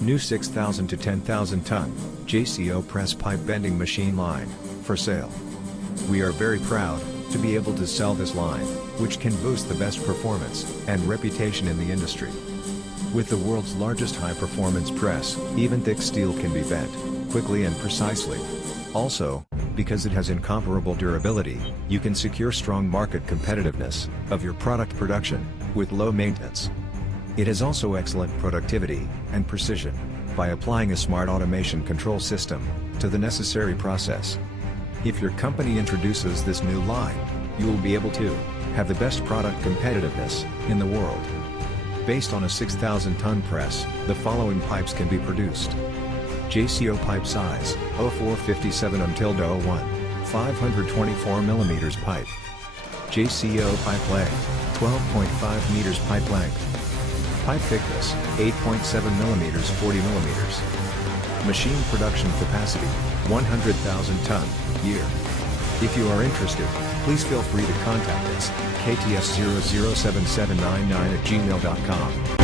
New 6,000 to 10,000 ton JCO press pipe bending machine line, for sale. We are very proud to be able to sell this line, which can boast the best performance and reputation in the industry. With the world's largest high-performance press, even thick steel can be bent quickly and precisely. Also, because it has incomparable durability, you can secure strong market competitiveness of your product production with low maintenance. It has also excellent productivity and precision by applying a smart automation control system to the necessary process. If your company introduces this new line, you will be able to have the best product competitiveness in the world. Based on a 6,000-ton press, the following pipes can be produced. JCO pipe size, 0457 until 01, 524 mm pipe. JCO pipe length, 12.5 meters pipe length. Pipe thickness, 8.7 mm 40 mm. Machine production capacity, 100,000 ton, year. If you are interested, please feel free to contact us, kts007799@gmail.com.